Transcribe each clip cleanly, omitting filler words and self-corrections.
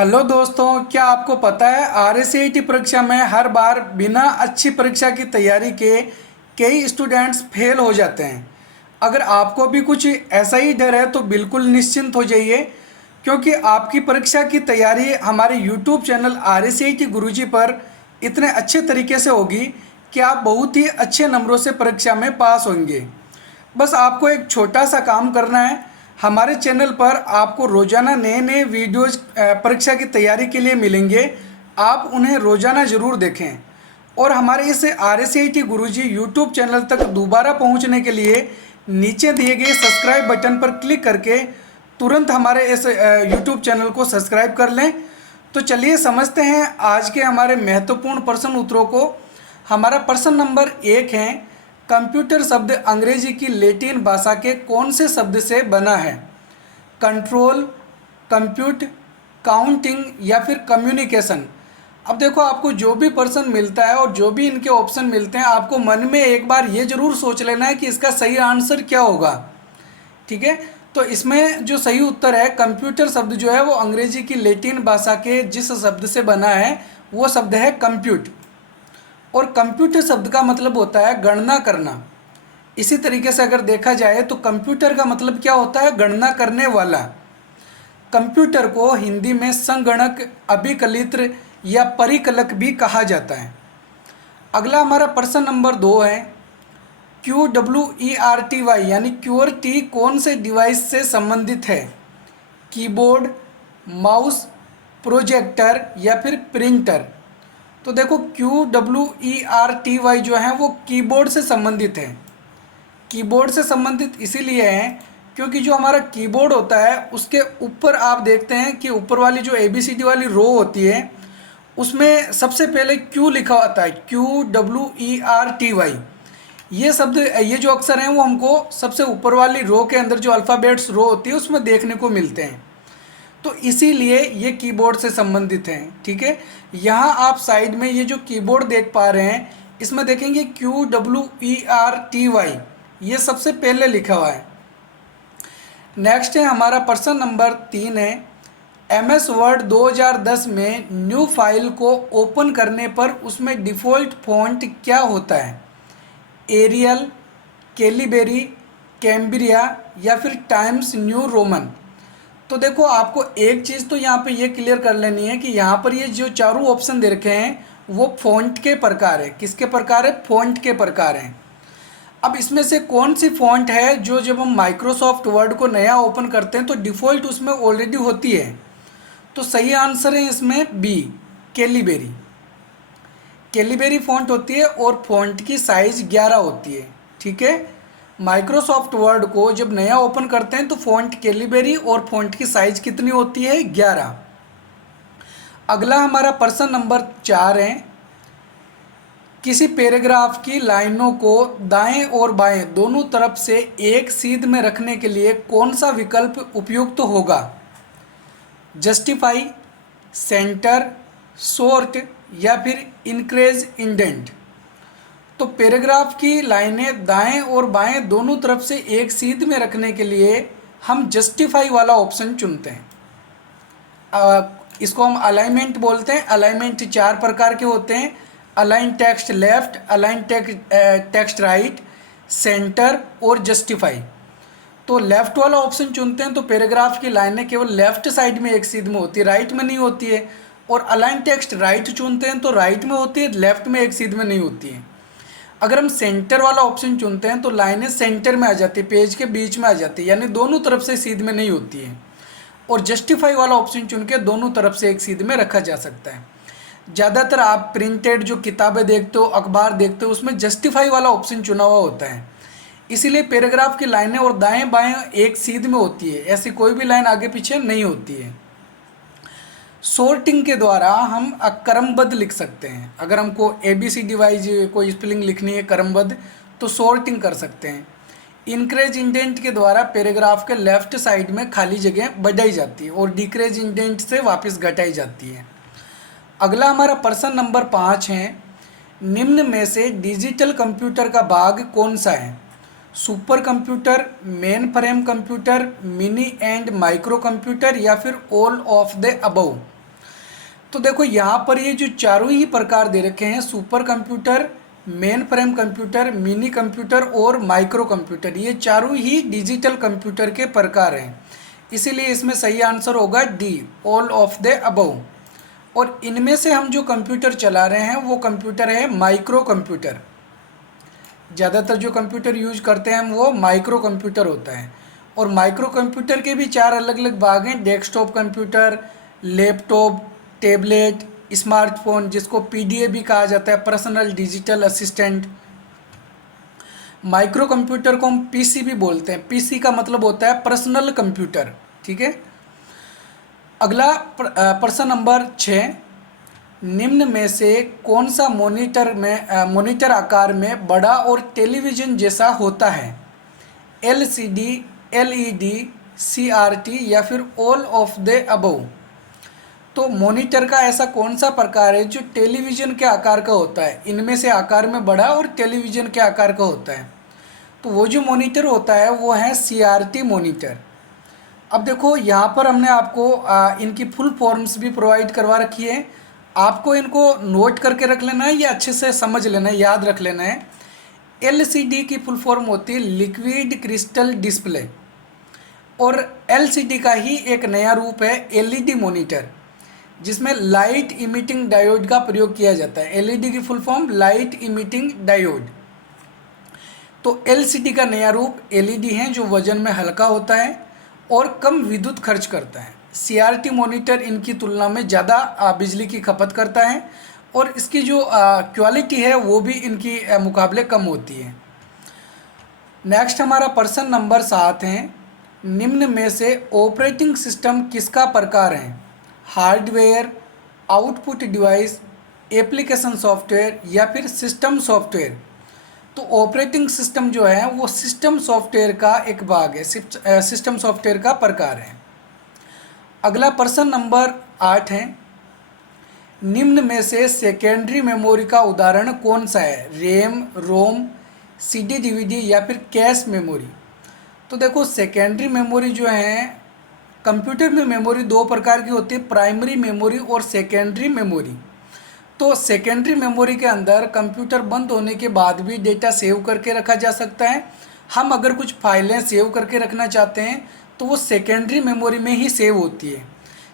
Hello दोस्तों, क्या आपको पता है आरएससीईटी परीक्षा में हर बार बिना अच्छी परीक्षा की तैयारी के कई स्टूडेंट्स फेल हो जाते हैं। अगर आपको भी कुछ ऐसा ही डर है तो बिल्कुल निश्चिंत हो जाइए, क्योंकि आपकी परीक्षा की तैयारी हमारे यूट्यूब चैनल आरएससीईटी गुरुजी पर इतने अच्छे तरीके से होगी कि आप बहुत ही अच्छे नंबरों से परीक्षा में पास होंगे। बस आपको एक छोटा सा काम करना है। हमारे चैनल पर आपको रोज़ाना नए नए वीडियोज़ परीक्षा की तैयारी के लिए मिलेंगे। आप उन्हें रोज़ाना ज़रूर देखें और हमारे इस आरएससीईटी गुरुजी यूट्यूब चैनल तक दोबारा पहुंचने के लिए नीचे दिए गए सब्सक्राइब बटन पर क्लिक करके तुरंत हमारे इस यूट्यूब चैनल को सब्सक्राइब कर लें। तो चलिए समझते हैं आज के हमारे महत्वपूर्ण प्रश्न उत्तरों को। हमारा प्रश्न नंबर 1 है, कंप्यूटर शब्द अंग्रेजी की लैटिन भाषा के कौन से शब्द से बना है? कंट्रोल, कंप्यूट, काउंटिंग या फिर कम्युनिकेशन। अब देखो, आपको जो भी प्रश्न मिलता है और जो भी इनके ऑप्शन मिलते हैं, आपको मन में एक बार ये जरूर सोच लेना है कि इसका सही आंसर क्या होगा। ठीक है, तो इसमें जो सही उत्तर है, कंप्यूटर शब्द जो है वो अंग्रेजी की लैटिन भाषा के जिस शब्द से बना है वो शब्द है कंप्यूट। और कंप्यूटर शब्द का मतलब होता है गणना करना। इसी तरीके से अगर देखा जाए तो कंप्यूटर का मतलब क्या होता है? गणना करने वाला। कंप्यूटर को हिंदी में संगणक, अभिकलित्र या परिकलक भी कहा जाता है। अगला हमारा प्रश्न नंबर 2 है, QWERTY यानी QWERTY कौन से डिवाइस से संबंधित है? कीबोर्ड, माउस, प्रोजेक्टर या फिर प्रिंटर। तो देखो, QWERTY जो है वो कीबोर्ड से संबंधित है। कीबोर्ड से संबंधित इसीलिए है क्योंकि जो हमारा कीबोर्ड होता है उसके ऊपर आप देखते हैं कि ऊपर वाली जो ABCD वाली रो होती है उसमें सबसे पहले Q लिखा होता है, QWERTY। ये शब्द, ये जो अक्षर हैं वो हमको सबसे ऊपर वाली रो के अंदर जो अल्फ़ाबेट्स रो होती है उसमें देखने को मिलते हैं। तो इसीलिए ये कीबोर्ड से संबंधित हैं। ठीक है, यहाँ आप साइड में ये जो कीबोर्ड देख पा रहे हैं इसमें देखेंगे QWERTY, ये सबसे पहले लिखा हुआ है। नेक्स्ट है हमारा प्रश्न नंबर 3 है, MS वर्ड 2010 में न्यू फाइल को ओपन करने पर उसमें डिफ़ॉल्ट फॉन्ट क्या होता है? एरियल, कैलिबरी, कैम्ब्रिया या फिर टाइम्स न्यू रोमन। तो देखो, आपको एक चीज़ तो यहाँ पे ये क्लियर कर लेनी है कि यहाँ पर ये जो चारों ऑप्शन दे रखे हैं वो फ़ॉन्ट के प्रकार है। किसके प्रकार है? फ़ॉन्ट के प्रकार हैं। अब इसमें से कौन सी फ़ॉन्ट है जो जब हम माइक्रोसॉफ्ट वर्ड को नया ओपन करते हैं तो डिफ़ॉल्ट उसमें ऑलरेडी होती है? तो सही आंसर है इसमें बी, कैलिबरी। कैलिबरी फ़ॉन्ट होती है और फ़ॉन्ट की साइज़ 11 होती है। ठीक है, माइक्रोसॉफ्ट वर्ड को जब नया ओपन करते हैं तो फ़ॉन्ट कैलिबरी और फ़ॉन्ट की साइज़ कितनी होती है? 11। अगला हमारा प्रश्न नंबर 4 है, किसी पैराग्राफ की लाइनों को दाएं और बाएं दोनों तरफ से एक सीध में रखने के लिए कौन सा विकल्प उपयुक्त होगा? जस्टिफाई, सेंटर, शॉर्ट या फिर इंक्रेज इंडेंट। तो पैराग्राफ की लाइनें दाएं और बाएं दोनों तरफ से एक सीध में रखने के लिए हम जस्टिफाई वाला ऑप्शन चुनते हैं। इसको हम अलाइनमेंट बोलते हैं। अलाइनमेंट 4 प्रकार के होते हैं, align text left, align text right, centre और जस्टिफाई। तो लेफ्ट वाला ऑप्शन चुनते हैं तो पैराग्राफ की लाइनें केवल लेफ्ट साइड में एक सीध में होती है, राइट में नहीं होती है। और अलाइन टेक्स्ट राइट चुनते हैं तो राइट में होती है, लेफ्ट में एक सीध में नहीं होती है। अगर हम सेंटर वाला ऑप्शन चुनते हैं तो लाइनें सेंटर में आ जाती है, पेज के बीच में आ जाती है, यानी दोनों तरफ से सीध में नहीं होती है। और जस्टिफाई वाला ऑप्शन चुन के दोनों तरफ से एक सीध में रखा जा सकता है। ज़्यादातर आप प्रिंटेड जो किताबें देखते हो, अखबार देखते हो, उसमें जस्टिफाई वाला ऑप्शन चुना हुआ होता है। इसीलिए पैराग्राफ की लाइनें और दाएं बाएं एक सीध में होती है, ऐसी कोई भी लाइन आगे पीछे नहीं होती है। सॉर्टिंग के द्वारा हम क्रमबद्ध लिख सकते हैं। अगर हमको ABCD वाइज कोई स्पेलिंग लिखनी है क्रमबद्ध तो सॉर्टिंग कर सकते हैं। इंक्रेज इंडेंट के द्वारा पैराग्राफ के लेफ्ट साइड में खाली जगह बढ़ाई जाती है और डिक्रेज इंडेंट से वापस घटाई जाती है। अगला हमारा प्रश्न नंबर 5 है, निम्न में से डिजिटल कंप्यूटर का भाग कौन सा है? Super computer, main frame computer, mini and micro computer या फिर ऑल ऑफ द अबव। तो देखो यहाँ पर ये जो चारों ही प्रकार दे रखे हैं, super computer, main frame computer, mini computer और माइक्रो कंप्यूटर, ये चारों ही डिजिटल कंप्यूटर के प्रकार हैं। इसीलिए इसमें सही आंसर होगा D, all of the above. और इनमें से हम जो कंप्यूटर चला रहे हैं वो कंप्यूटर है माइक्रो कंप्यूटर। ज़्यादातर जो कंप्यूटर यूज करते हैं हम वो माइक्रो कंप्यूटर होता है। और माइक्रो कंप्यूटर के भी चार अलग अलग भाग हैं, desktop computer, laptop, tablet, smartphone, जिसको पीडीए भी कहा जाता है, personal digital assistant. Micro computer को हम पीसी भी बोलते हैं, पीसी का मतलब होता है पर्सनल कंप्यूटर। ठीक है। अगला प्रश्न नंबर 6, निम्न में से कौन सा मॉनिटर आकार में बड़ा और टेलीविज़न जैसा होता है? एलसीडी, एलईडी, सीआरटी या फिर ऑल ऑफ द अबव। तो मॉनिटर का ऐसा कौन सा प्रकार है जो टेलीविज़न के आकार का होता है? इनमें से आकार में बड़ा और टेलीविज़न के आकार का होता है। तो वो जो मॉनिटर होता है वो है सीआरटी मॉनिटर। अब देखो यहाँ पर हमने आपको इनकी फुल फॉर्म्स भी प्रोवाइड करवा रखी है, आपको इनको नोट करके रख लेना है या अच्छे से समझ लेना है, याद रख लेना है। एलसीडी की फुल फॉर्म होती है लिक्विड क्रिस्टल डिस्प्ले, और एलसीडी का ही एक नया रूप है एलईडी मॉनिटर, जिसमें लाइट इमिटिंग डायोड का प्रयोग किया जाता है। एलईडी की full form light emitting diode. तो एलसीडी का नया रूप एलईडी है, जो वजन में हल्का होता है और कम विद्युत खर्च करता है। सीआरटी मॉनिटर इनकी तुलना में ज़्यादा बिजली की खपत करता है और इसकी जो क्वालिटी है वो भी इनकी मुकाबले कम होती है। नेक्स्ट हमारा प्रश्न नंबर 7 है, निम्न में से ऑपरेटिंग सिस्टम किसका प्रकार है? Hardware, output device, application software या फिर सिस्टम सॉफ्टवेयर। तो ऑपरेटिंग सिस्टम जो है वो सिस्टम सॉफ्टवेयर का एक भाग है, सिस्टम सॉफ्टवेयर का प्रकार है। अगला प्रश्न नंबर 8 है, निम्न में से सेकेंडरी मेमोरी का उदाहरण कौन सा है? रैम, रोम, सीडी डीवीडी या फिर कैश मेमोरी। तो देखो सेकेंडरी मेमोरी जो है, कंप्यूटर में मेमोरी दो प्रकार की होती है, प्राइमरी मेमोरी और सेकेंडरी मेमोरी। तो सेकेंडरी मेमोरी के अंदर कंप्यूटर बंद होने के बाद भी डेटा सेव करके रखा जा सकता है। हम अगर कुछ फाइलें सेव करके रखना चाहते हैं तो वो सेकेंडरी मेमोरी में ही सेव होती है।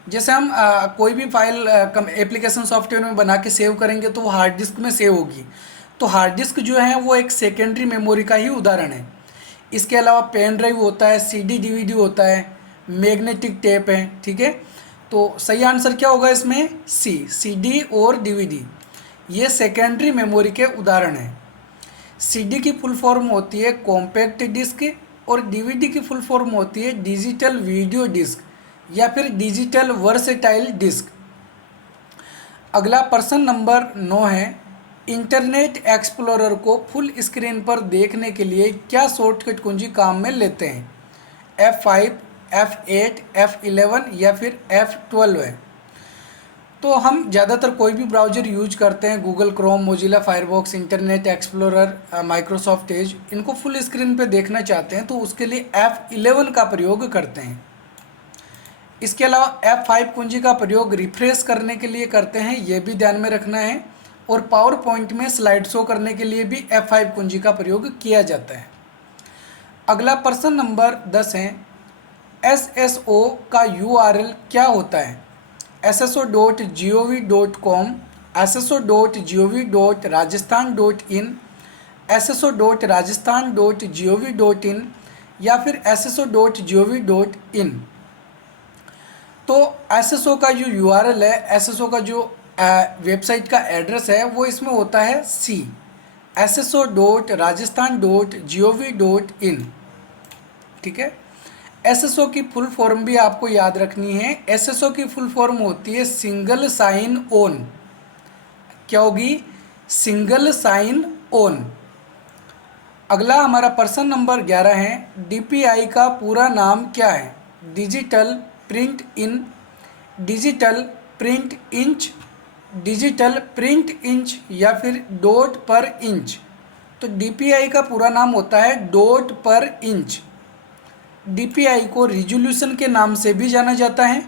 जैसे हम कोई भी फाइल एप्लीकेशन सॉफ्टवेयर में बना के सेव करेंगे तो वो हार्ड डिस्क में सेव होगी। तो हार्ड डिस्क जो है वो एक सेकेंडरी मेमोरी का ही उदाहरण है। इसके अलावा पेन ड्राइव होता है, सीडी डीवीडी होता है, मैग्नेटिक टेप है। ठीक है। तो सही आंसर क्या होगा इसमें? सी, सीडी और डीवीडी, ये सेकेंडरी मेमोरी के उदाहरण हैं। सीडी की फुल फॉर्म होती है कॉम्पैक्ट डिस्क और डीवीडी की फुल फॉर्म होती है डिजिटल वीडियो डिस्क या फिर डिजिटल वर्सेटाइल डिस्क। अगला प्रश्न नंबर 9 है, इंटरनेट एक्सप्लोरर को फुल स्क्रीन पर देखने के लिए क्या शॉर्टकट कुंजी काम में लेते हैं? F5, F8, F11 या फिर F12 है। तो हम ज़्यादातर कोई भी ब्राउज़र यूज करते हैं, Google Chrome, Mozilla Firefox, internet explorer, Microsoft Edge, इनको फुल स्क्रीन पे देखना चाहते हैं तो उसके लिए F11 का प्रयोग करते हैं। इसके अलावा F5 कुंजी का प्रयोग रिफ्रेश करने के लिए करते हैं, ये भी ध्यान में रखना है। और पावर पॉइंट में स्लाइड शो करने के लिए भी F5 कुंजी का प्रयोग किया जाता है। अगला प्रश्न नंबर 10 है, SSO का URL क्या होता है? sso.gov.com, sso.gov.rajasthan.in, sso.rajasthan.gov.in या फिर sso.gov.in। तो SSO का जो URL है, SSO का जो वेबसाइट का एड्रेस है वो इसमें होता है C, sso.rajasthan.gov.in। ठीक है। SSO की फुल फॉर्म भी आपको याद रखनी है। SSO की फुल फॉर्म होती है सिंगल साइन ऑन। क्या होगी? Single sign on. अगला हमारा प्रश्न नंबर 11 है, DPI का पूरा नाम क्या है? Digital print in, digital print inch, digital print inch या फिर डॉट पर इंच। तो DPI का पूरा नाम होता है डॉट पर इंच। DPI को रिजोल्यूशन के नाम से भी जाना जाता है।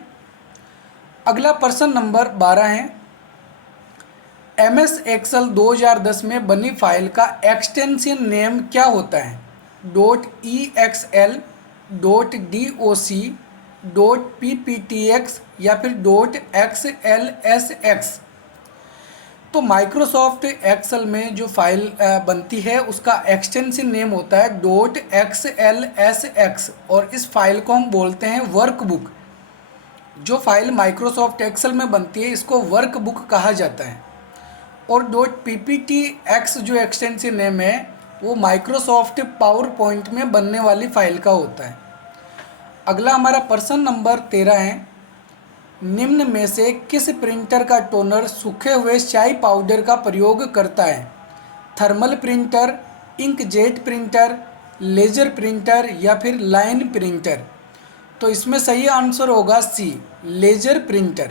अगला प्रश्न नंबर 12 है, MS एक्सेल 2010 में बनी फाइल का एक्सटेंशन नेम क्या होता है? .exl, .doc, .pptx या फिर .xlsx। तो माइक्रोसॉफ्ट एक्सेल में जो फाइल बनती है उसका एक्सटेंशन नेम होता है .xlsx और इस फाइल को हम बोलते हैं वर्कबुक। जो फाइल माइक्रोसॉफ्ट एक्सेल में बनती है इसको वर्कबुक कहा जाता है। और .pptx जो एक्सटेंशन नेम है वो माइक्रोसॉफ्ट पावर पॉइंट में बनने वाली फाइल का होता है। अगला हमारा प्रश्न नंबर 13 है, निम्न में से किस प्रिंटर का टोनर सूखे हुए स्याही पाउडर का प्रयोग करता है? Thermal printer, inkjet printer, laser printer या फिर लाइन प्रिंटर। तो इसमें सही आंसर होगा सी, लेजर प्रिंटर।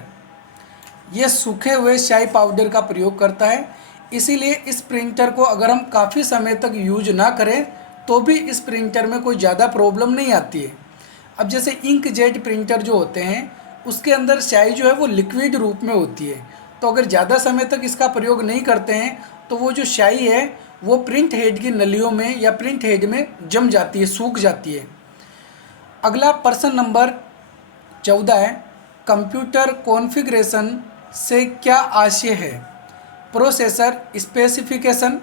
ये सूखे हुए स्याही पाउडर का प्रयोग करता है, इसीलिए इस प्रिंटर को अगर हम काफ़ी समय तक यूज ना करें तो भी इस प्रिंटर में कोई ज़्यादा प्रॉब्लम नहीं आती है। अब जैसे इंकजेट प्रिंटर जो होते हैं उसके अंदर स्याही जो है वो लिक्विड रूप में होती है, तो अगर ज़्यादा समय तक इसका प्रयोग नहीं करते हैं तो वो जो स्याही है वो प्रिंट हेड की नलियों में या प्रिंट हेड में जम जाती है, सूख जाती है। अगला प्रश्न नंबर 14 है, कंप्यूटर कॉन्फ़िगरेशन से क्या आशय है? Processor specification,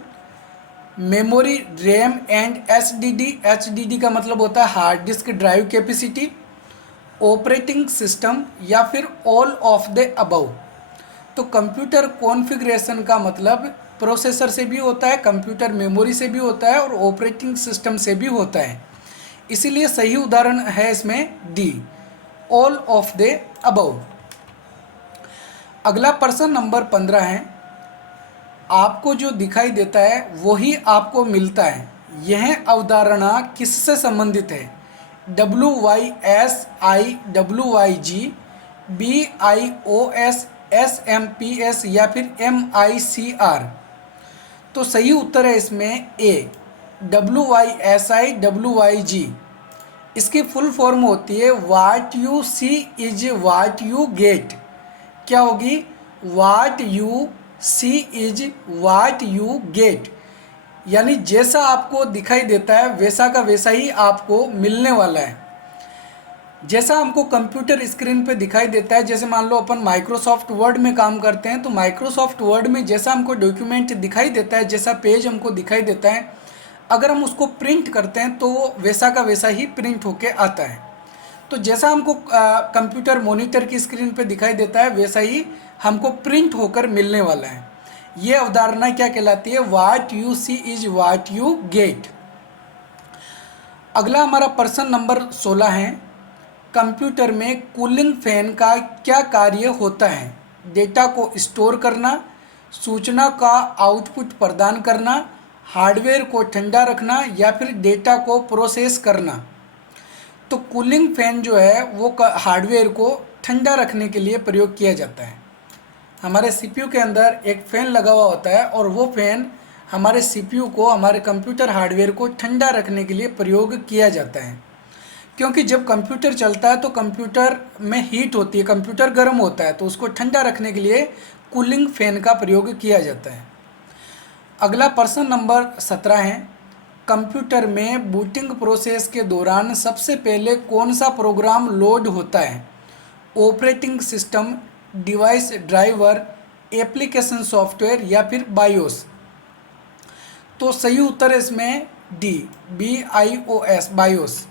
memory, RAM and HDD. HDD का मतलब होता है hard disk drive capacity, operating system या फिर ऑल ऑफ द अबव। तो कंप्यूटर कॉन्फ़िगरेशन का मतलब प्रोसेसर से भी होता है, कंप्यूटर मेमोरी से भी होता है और ऑपरेटिंग सिस्टम से भी होता है। इसीलिए सही उदाहरण है इसमें D, all of the above. अगला प्रश्न नंबर 15 है, आपको जो दिखाई देता है वही आपको मिलता है, यह अवधारणा किससे संबंधित है? WYSIWYG, BIOS, SMPS या फिर MICR। तो सही उत्तर है इसमें ए, WYSIWYG। इसकी फुल फॉर्म होती है what you see is what you get. क्या होगी? What you see is what you get, यानी जैसा आपको दिखाई देता है वैसा का वैसा ही आपको मिलने वाला है। जैसा हमको कंप्यूटर स्क्रीन पे दिखाई देता है, जैसे मान लो अपन माइक्रोसॉफ्ट वर्ड में काम करते हैं तो माइक्रोसॉफ्ट वर्ड में जैसा हमको डॉक्यूमेंट दिखाई देता है, जैसा पेज हमको दिखाई देता है, अगर हम उसको प्रिंट करते हैं तो वो वैसा का वैसा ही प्रिंट होके आता है। तो जैसा हमको कंप्यूटर मॉनिटर की स्क्रीन पे दिखाई देता है वैसा ही हमको प्रिंट होकर मिलने वाला है। ये अवधारणा क्या कहलाती है? What you see is what you get. अगला हमारा प्रश्न नंबर 16 है, कंप्यूटर में कूलिंग फैन का क्या कार्य होता है? डेटा को स्टोर करना, सूचना का आउटपुट प्रदान करना, हार्डवेयर को ठंडा रखना या फिर डेटा को प्रोसेस करना। तो कूलिंग फैन जो है वो हार्डवेयर को ठंडा रखने के लिए प्रयोग किया जाता है। हमारे सीपीयू के अंदर एक फ़ैन लगा हुआ होता है और वो फ़ैन हमारे सीपीयू को, हमारे कंप्यूटर हार्डवेयर को ठंडा रखने के लिए प्रयोग किया जाता है। क्योंकि जब कंप्यूटर चलता है तो कंप्यूटर में हीट होती है, कंप्यूटर गर्म होता है, तो उसको ठंडा रखने के लिए कूलिंग फैन का प्रयोग किया जाता है। अगला प्रश्न नंबर 17 है, कंप्यूटर में बूटिंग प्रोसेस के दौरान सबसे पहले कौन सा प्रोग्राम लोड होता है? Operating system, device driver, application software या फिर बायोस। तो सही उत्तर है इसमें डी, BIOS, बायोस।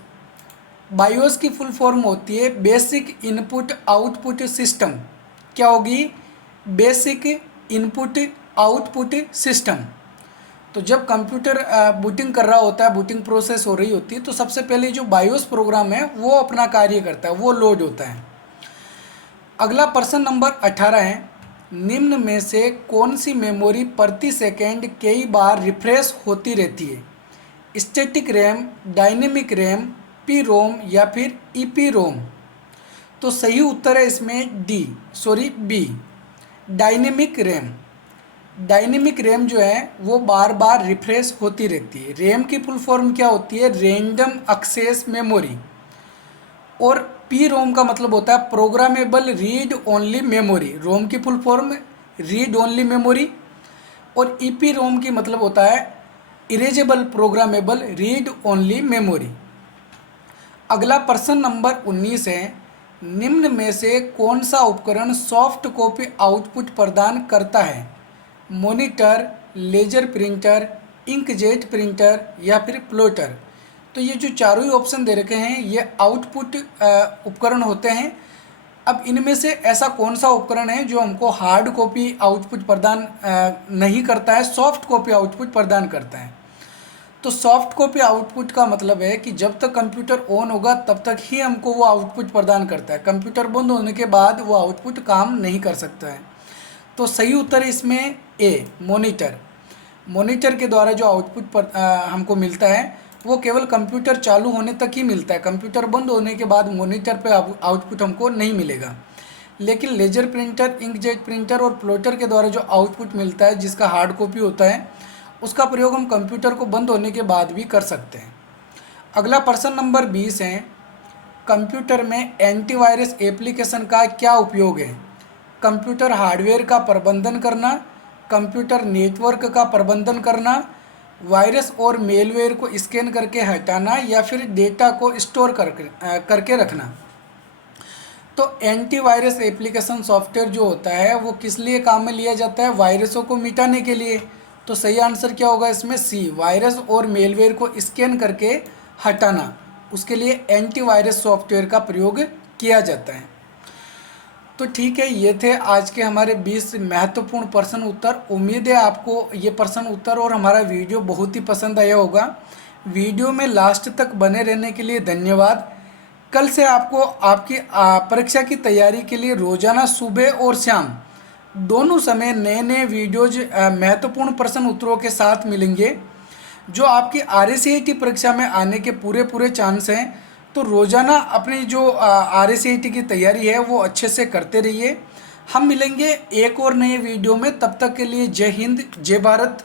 बायोस की फुल फॉर्म होती है बेसिक इनपुट आउटपुट सिस्टम। क्या होगी? Basic input output system. तो जब कंप्यूटर बूटिंग कर रहा होता है, बूटिंग प्रोसेस हो रही होती है, तो सबसे पहले जो बायोस प्रोग्राम है वो अपना कार्य करता है, वो लोड होता है। अगला प्रश्न नंबर 18 है, निम्न में से कौन सी मेमोरी प्रति सेकेंड कई बार रिफ्रेश होती रहती है? Static RAM, dynamic RAM, PROM या फिर EPROM। तो सही उत्तर है इसमें B, dynamic RAM. Dynamic RAM जो है वो बार बार रिफ्रेश होती रहती है। रैम की फुल फॉर्म क्या होती है? Random access memory. और पी रोम का मतलब होता है programmable read only memory, ROM की full form read only memory. और ई पी रोम की मतलब होता है erasable programmable read only memory. अगला प्रश्न नंबर 19 है, निम्न में से कौन सा उपकरण सॉफ्ट कॉपी आउटपुट प्रदान करता है? Monitor, laser printer, inkjet printer या फिर प्लॉटर। तो ये जो चारों ही ऑप्शन दे रखे हैं ये आउटपुट उपकरण होते हैं। अब इनमें से ऐसा कौन सा उपकरण है जो हमको हार्ड कॉपी आउटपुट प्रदान नहीं करता है, सॉफ्ट कॉपी आउटपुट प्रदान करता है? तो सॉफ्ट कॉपी आउटपुट का मतलब है कि जब तक कंप्यूटर ऑन होगा तब तक ही हमको वो आउटपुट प्रदान करता है, कंप्यूटर बंद होने के बाद वो आउटपुट काम नहीं कर सकता है। तो सही उत्तर है इसमें ए, मॉनिटर। मॉनिटर के द्वारा जो आउटपुट हमको मिलता है वो केवल कंप्यूटर चालू होने तक ही मिलता है, कंप्यूटर बंद होने के बाद मॉनिटर पे आउटपुट हमको नहीं मिलेगा। लेकिन लेजर प्रिंटर, इंकजेट प्रिंटर और प्लॉटर के द्वारा जो आउटपुट मिलता है जिसका हार्ड कॉपी होता है उसका प्रयोग हम कंप्यूटर को बंद होने के बाद भी कर सकते हैं। अगला प्रश्न नंबर 20 है, कंप्यूटर में एंटीवायरस एप्लीकेशन का क्या उपयोग है? कंप्यूटर हार्डवेयर का प्रबंधन करना, कंप्यूटर नेटवर्क का प्रबंधन करना, वायरस और मेलवेयर को स्कैन करके हटाना या फिर डेटा को स्टोर करके रखना। तो एंटीवायरस एप्लीकेशन सॉफ्टवेयर जो होता है वो किस लिए काम में लिया जाता है? वायरसों को मिटाने के लिए। तो सही आंसर क्या होगा इसमें? सी, वायरस और मेलवेयर को स्कैन करके हटाना, उसके लिए एंटीवायरस सॉफ्टवेयर का प्रयोग किया जाता है। तो ठीक है, ये थे आज के हमारे 20 महत्वपूर्ण प्रश्न उत्तर। उम्मीद है आपको ये प्रश्न उत्तर और हमारा वीडियो बहुत ही पसंद आया होगा। वीडियो में लास्ट तक बने रहने के लिए धन्यवाद। कल से आपको आपकी परीक्षा की तैयारी के लिए रोजाना सुबह और शाम दोनों समय नए नए वीडियोज महत्वपूर्ण प्रश्न उत्तरों के साथ मिलेंगे जो आपकी RACIT परीक्षा में आने के पूरे चांस हैं। तो रोज़ाना अपनी जो RACIT की तैयारी है वो अच्छे से करते रहिए। हम मिलेंगे एक और नए वीडियो में, तब तक के लिए जय हिंद, जय भारत।